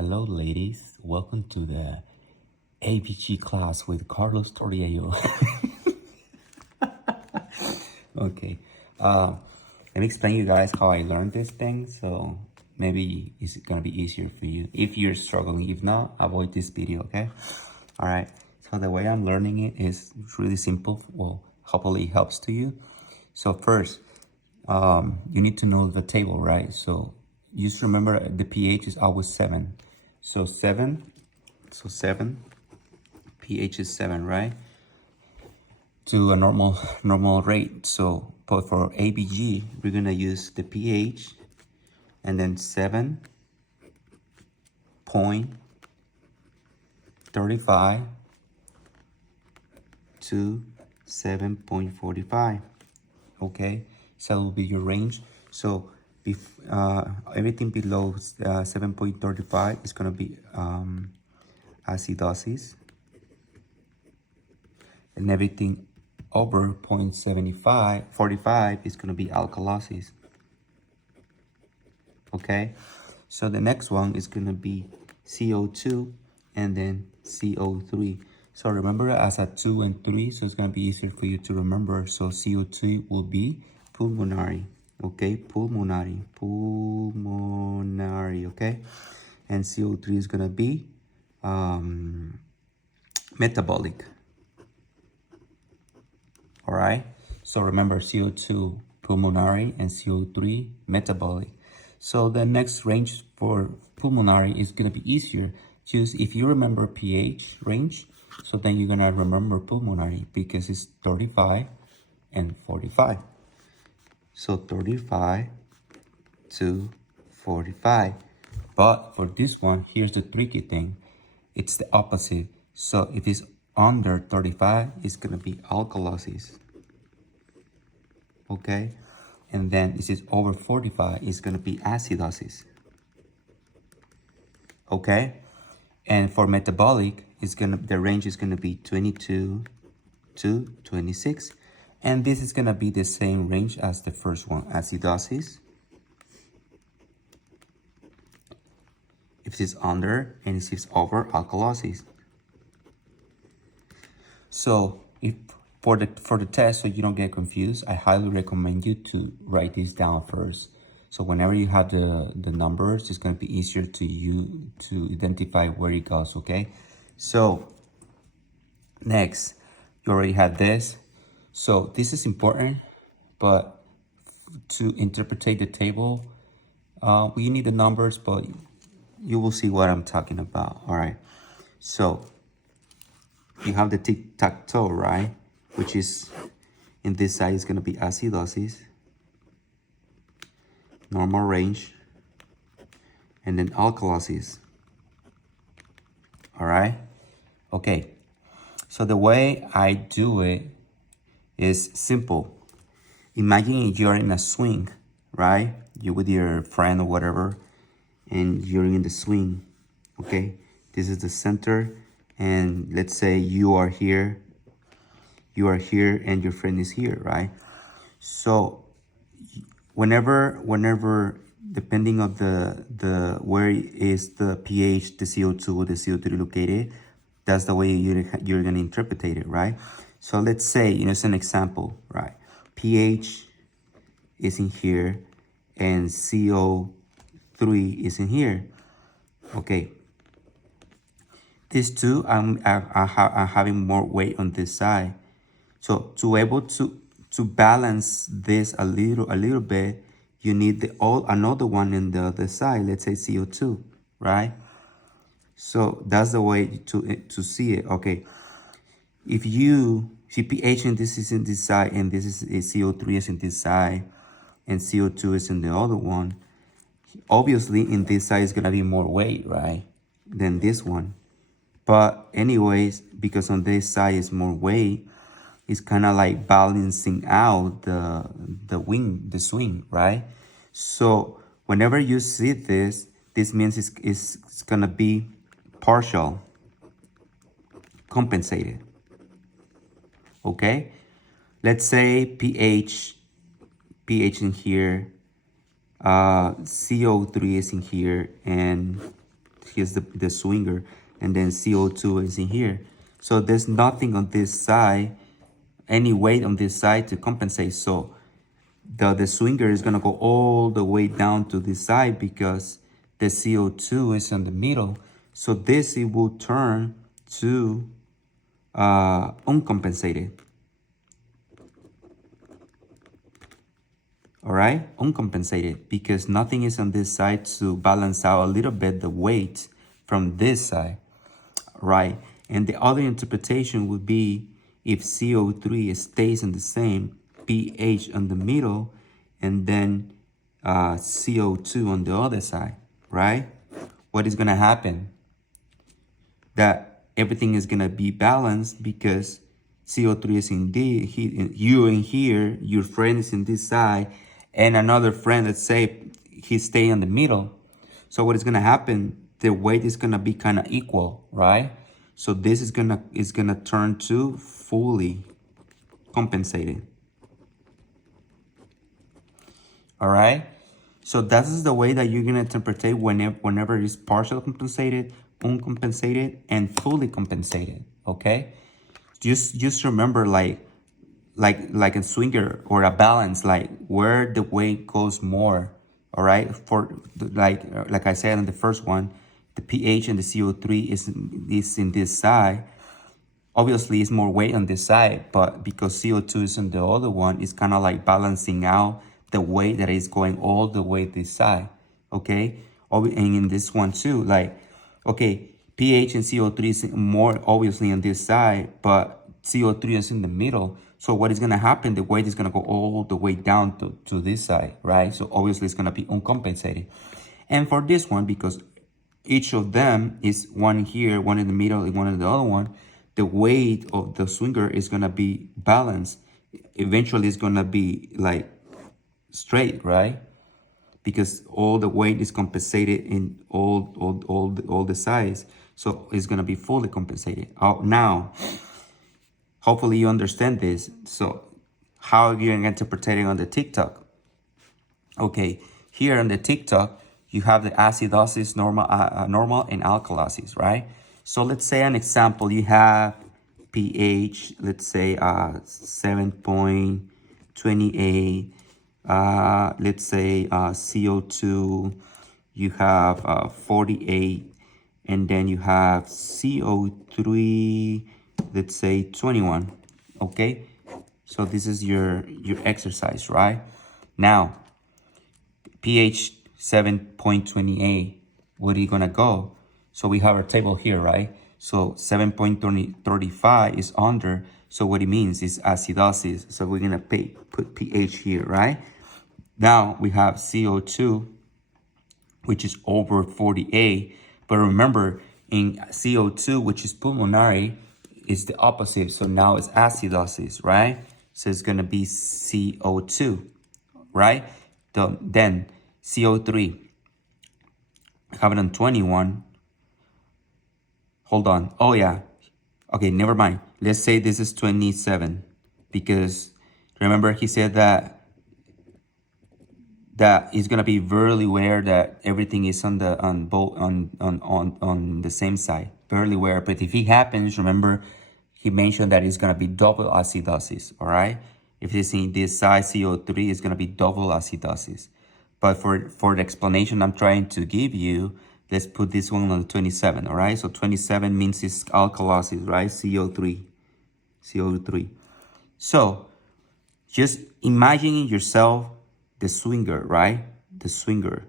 Hello, ladies. Welcome to the ABG class with Carlos Torriello. Okay. Let me explain you guys how I learned this thing. So maybe it's gonna be easier for you if you're struggling. If not, avoid this video. Okay. All right. So the way I'm learning it is really simple. Well, hopefully it helps to you. So first, you need to know the table, right? So just remember the pH is always 7. So 7, pH is 7, right? To a normal rate. So but for ABG, we're gonna use the pH and then 7.35 to 7.45. Okay, so that will be your range. So everything below 7.35 is going to be acidosis, and everything over 0.45 is going to be alkalosis. Okay, so the next one is going to be CO2 and then CO3. So remember as a 2 and 3, so it's going to be easier for you to remember. So CO2 will be pulmonary, okay? Pulmonary, okay? And CO3 is going to be metabolic, all right? So remember CO2 pulmonary and CO3 metabolic. So the next range for pulmonary is going to be easier. Just if you remember pH range, so then you're going to remember pulmonary because it's 35 and 45. So 35 to 45. But for this one, here's the tricky thing. It's the opposite. So if it's under 35, it's going to be alkalosis. Okay? And then this is over 45, it's going to be acidosis. Okay? And for metabolic, the range is going to be 22 to 26. And this is going to be the same range as the first one, acidosis. If it's under, and if it's over, alkalosis. So if for the test, so you don't get confused, I highly recommend you to write this down first. So whenever you have the numbers, it's going to be easier to you to identify where it goes, okay? So next, you already have this. So this is important, but to interpret the table, we need the numbers, but you will see what I'm talking about, all right? So you have the tic-tac-toe, right? Which is, in this side, is going to be acidosis, normal range, and then alkalosis. All right? Okay. So the way I do it is simple. Imagine if you're in a swing, right? You're with your friend or whatever, and you're in the swing, okay? This is the center, and let's say you are here, and your friend is here, right? So whenever depending of the where is the pH, the CO2 or the CO3 located, that's the way you're gonna interpret it, right? So let's say, it's an example, right? pH is in here and CO3 is in here. Okay, these two I'm having more weight on this side. So to able to balance this a little bit, you need another one in the other side. Let's say CO2, right? So that's the way to see it. Okay, if you see pH and this is in this side, and this is CO3 is in this side, and CO2 is in the other one, obviously in this side is gonna be more weight, right, than this one. But anyways, because on this side is more weight, it's kind of like balancing out the swing, right? So whenever you see this means it's gonna be partial, compensated. Okay, let's say pH in here, CO3 is in here, and here's the swinger, and then CO2 is in here. So there's nothing on this side, any weight on this side to compensate. So the swinger is gonna go all the way down to this side because the CO2 is in the middle. So this, it will turn to uncompensated. All right, uncompensated, because nothing is on this side to balance out a little bit the weight from this side, right? And the other interpretation would be if CO3 stays in the same pH on the middle, and then CO2 on the other side, right? What is gonna happen? That everything is gonna be balanced because CO3 is in you in here, your friend is in this side, and another friend, let's say, he's staying in the middle. So what is gonna happen? The weight is gonna be kind of equal, right? So this is gonna turn to fully compensated. All right. So that is the way that you're gonna interpret whenever it's partial compensated, uncompensated, and fully compensated. Okay. Just remember, like a swinger or a balance, like where the weight goes more. All right. For like I said in the first one, the pH and the CO3 is in this side. Obviously, it's more weight on this side, but because CO2 is on the other one, it's kind of like balancing out the weight that is going all the way this side. Okay. And in this one too, like, okay, pH and CO3 is more obviously on this side, but CO3 is in the middle. So what is going to happen? The weight is going to go all the way down to this side, right? So obviously it's going to be uncompensated. And for this one, because each of them is one here, one in the middle, and one in the other one, the weight of the swinger is going to be balanced. Eventually it's going to be like straight, right? Because all the weight is compensated in all the sides. So it's going to be fully compensated. Now, hopefully you understand this. So how are you going to interpret it on the TikTok? Okay, here on the TikTok, you have the acidosis, normal and alkalosis, right? So let's say an example, you have pH, let's say 7.28, let's say CO2, you have 48, and then you have CO3, let's say 21, okay? So this is your exercise, right? Now, pH 7.28, where are you gonna go? So we have our table here, right? So 7.35 is under. So what it means is acidosis. So we're gonna put pH here, right? Now we have CO2, which is over 48. But remember, in CO2, which is pulmonary, is the opposite. So now it's acidosis, right? So it's gonna be CO2, right? Then CO3, have it on 21. Hold on. Oh, yeah. Okay, never mind. Let's say this is 27, because remember he said that it's gonna be very rare that everything is on the same side. Very rare. But if it happens, remember he mentioned that it's gonna be double acidosis. All right. If it's in this side, CO3 is gonna be double acidosis. But for the explanation I'm trying to give you, let's put this one on 27, all right? So 27 means it's alkalosis, right? CO3. So just imagining yourself the swinger, right? The swinger.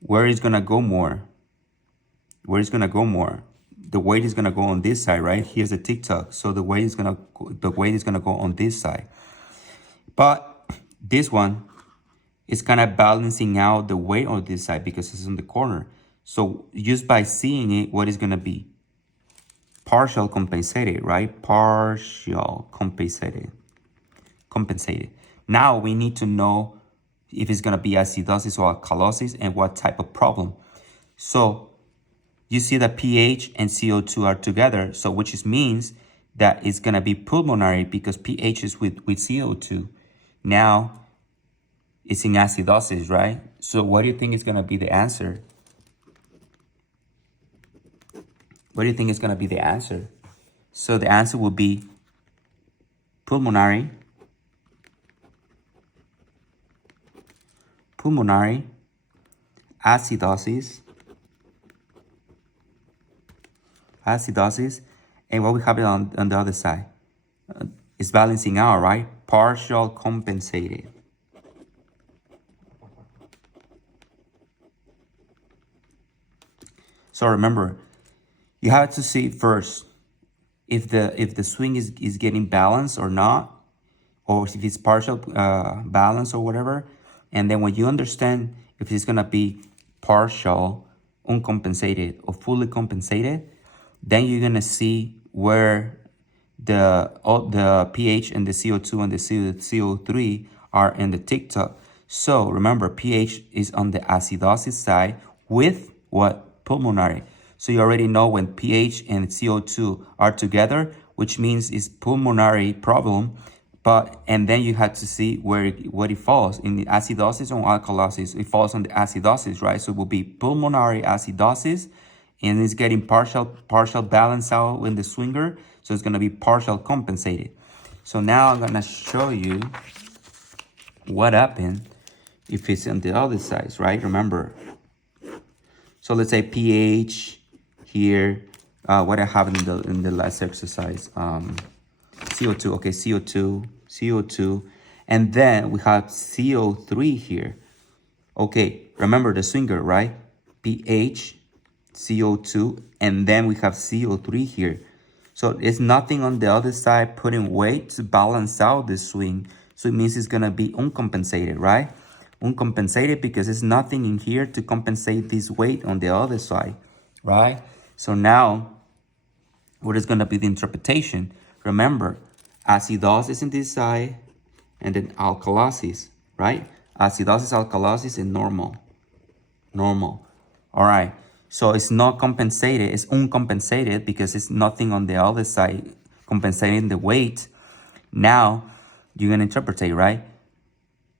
Where is gonna go more? Where is gonna go more? The weight is gonna go on this side, right? Here's the TikTok. So the weight is gonna go on this side. But this one is kind of balancing out the weight on this side because it's in the corner. So just by seeing it, what is going to be? Partial compensated, right? Partial compensated. Now we need to know if it's going to be acidosis or alkalosis and what type of problem. So you see that pH and CO2 are together. So which means that it's going to be pulmonary because pH is with CO2. Now, it's in acidosis, right? So what do you think is going to be the answer? What do you think is going to be the answer? So the answer will be pulmonary acidosis, and what we have it on the other side is balancing out, right? Partial compensated. So remember, you have to see first if the swing is getting balanced or not, or if it's partial balance or whatever. And then when you understand if it's gonna be partial, uncompensated, or fully compensated, then you're gonna see where the pH and the CO2 and the CO3 are in the TikTok. So remember, pH is on the acidosis side with what? Pulmonary. So you already know when pH and CO2 are together, which means it's pulmonary problem. And then you have to see where it falls in the acidosis or alkalosis. It falls on the acidosis, right? So it will be pulmonary acidosis, and it's getting partial balance out in the swinger. So it's gonna be partial compensated. So now I'm gonna show you what happened if it's on the other side, right? Remember. So let's say pH here. What I have in the last exercise. CO2, okay, CO2, and then we have CO3 here. Okay, remember the swinger, right? pH, CO2, and then we have CO3 here. So it's nothing on the other side putting weight to balance out the swing. So it means it's gonna be uncompensated, right? Uncompensated because there's nothing in here to compensate this weight on the other side, right? So now, what is gonna be the interpretation? Remember, acidosis in this side, and then alkalosis, right? Acidosis, alkalosis, and normal. All right. So it's not compensated. It's uncompensated because it's nothing on the other side compensating the weight. Now, you're going to interpret, right?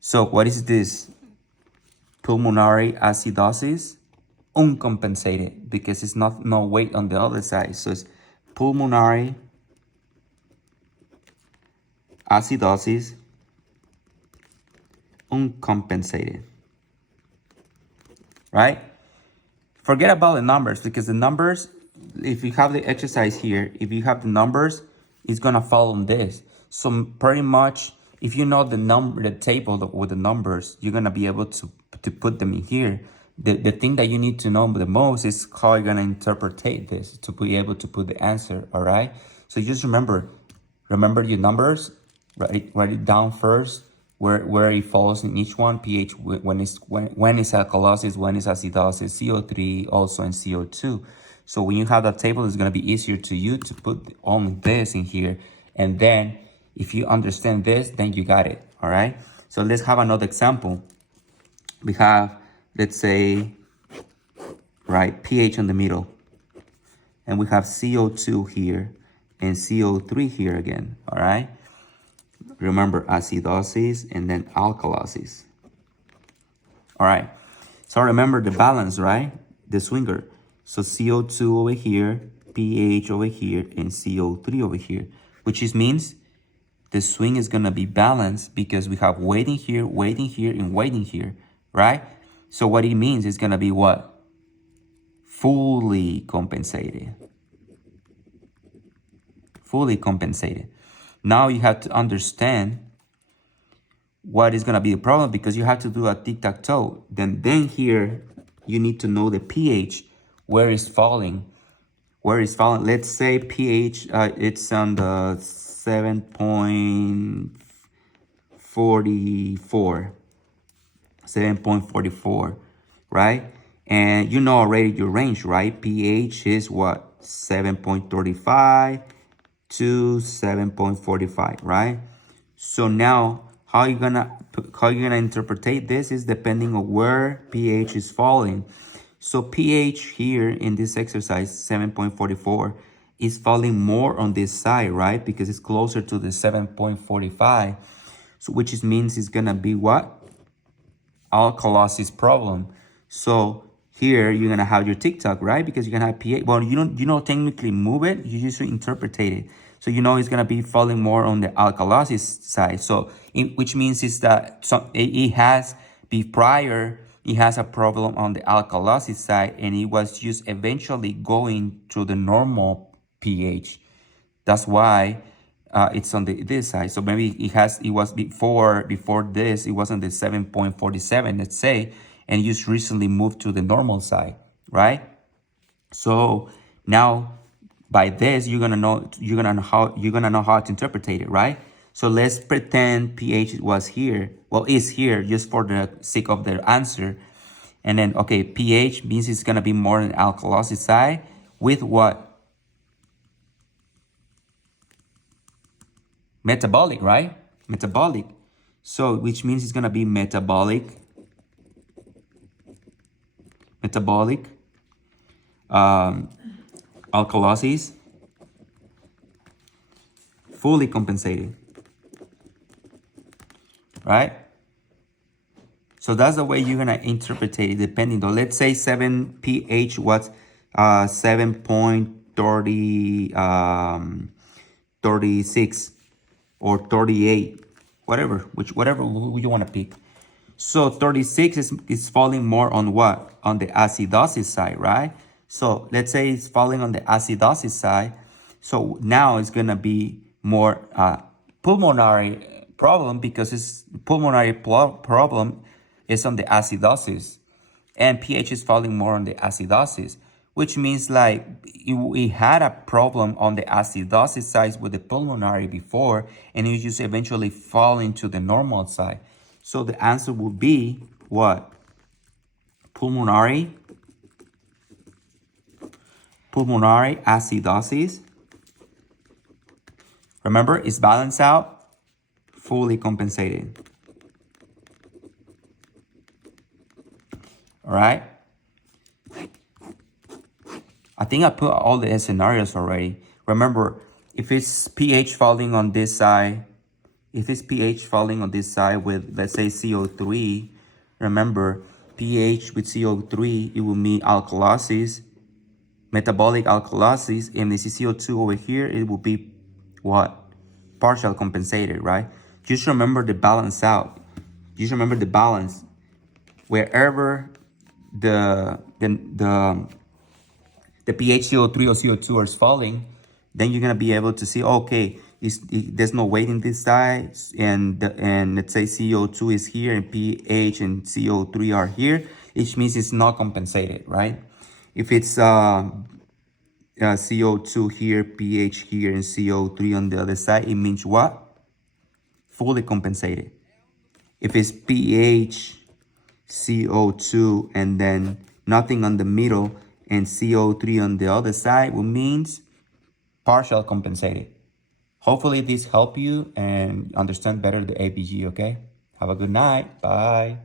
So what is this? Pulmonary acidosis, uncompensated because it's no weight on the other side. So it's pulmonary acidosis, uncompensated, right? Forget about the numbers because the numbers, if you have the exercise here, if you have the numbers, it's gonna fall on this. So pretty much, if you know the table with the numbers, you're gonna be able to put them in here. The thing that you need to know the most is how you're gonna interpret this to be able to put the answer. All right. So just remember your numbers. Write it down first. Where it falls in each one, pH, when it's alkalosis, when it's acidosis, CO3, also in CO2. So when you have that table, it's going to be easier to you to put only this in here. And then if you understand this, then you got it, all right? So let's have another example. We have, let's say, right, pH in the middle. And we have CO2 here and CO3 here again, all right? Remember, acidosis and then alkalosis. All right. So remember the balance, right? The swinger. So CO2 over here, pH over here, and CO3 over here, which means the swing is going to be balanced because we have weight in here, and weight in here, right? So what it means is going to be what? Fully compensated. Fully compensated. Now you have to understand what is going to be the problem because you have to do a tic-tac-toe. Then here, you need to know the pH, where it's falling. Let's say pH, it's on the 7.44, right? And you know already your range, right? pH is what? 7.35 to 7.45, right? So now how you gonna interpret this is depending on where pH is falling. So pH here in this exercise 7.44 is falling more on this side, right? Because it's closer to the 7.45. So which means it's gonna be what? Alkalosis problem. So here you're gonna have your TikTok, right? Because you're gonna have pH. Well, you don't technically move it, you just interpret it. So you know it's gonna be falling more on the alkalosis side. So which means is that it has prior, it has a problem on the alkalosis side, and it was just eventually going to the normal pH. That's why it's on this side. So maybe it was before this, it was on the 7.47, let's say, and you just recently moved to the normal side, right? So now by this, you're gonna know how to interpret it, right? So let's pretend pH was here. Well, is here just for the sake of the answer. And then, okay, pH means it's gonna be more on the alkalosis side with what? Metabolic, right? Metabolic. So which means it's gonna be metabolic alkalosis fully compensated, right? So that's the way you're gonna interpret it, depending on, let's say 7 pH was 7.30 36 or 38, whatever you want to pick. So 36 is falling more on what? On the acidosis side, right? So let's say it's falling on the acidosis side. So now it's gonna be more pulmonary problem, because it's pulmonary problem is on the acidosis, and pH is falling more on the acidosis, which means like we had a problem on the acidosis side with the pulmonary before, and it just eventually fall into the normal side. So the answer would be what? Pulmonary acidosis. Remember, it's balanced out, fully compensated. All right. I think I put all the scenarios already. Remember, if it's pH falling on this side, with, let's say, CO3, remember, pH with CO3, it will mean alkalosis, metabolic alkalosis, and this is CO2 over here, it will be what? Partial compensated, right? Just remember the balance out. Just remember the balance. Wherever the pH CO3 or CO2 is falling, then you're gonna be able to see, okay, there's no weight in this side, and let's say CO2 is here, and pH and CO3 are here, which means it's not compensated, right? If it's CO2 here, pH here, and CO3 on the other side, it means what? Fully compensated. If it's pH, CO2, and then nothing on the middle, and CO3 on the other side, which means partial compensated. Hopefully this helped you and understand better the ABG, okay? Have a good night. Bye.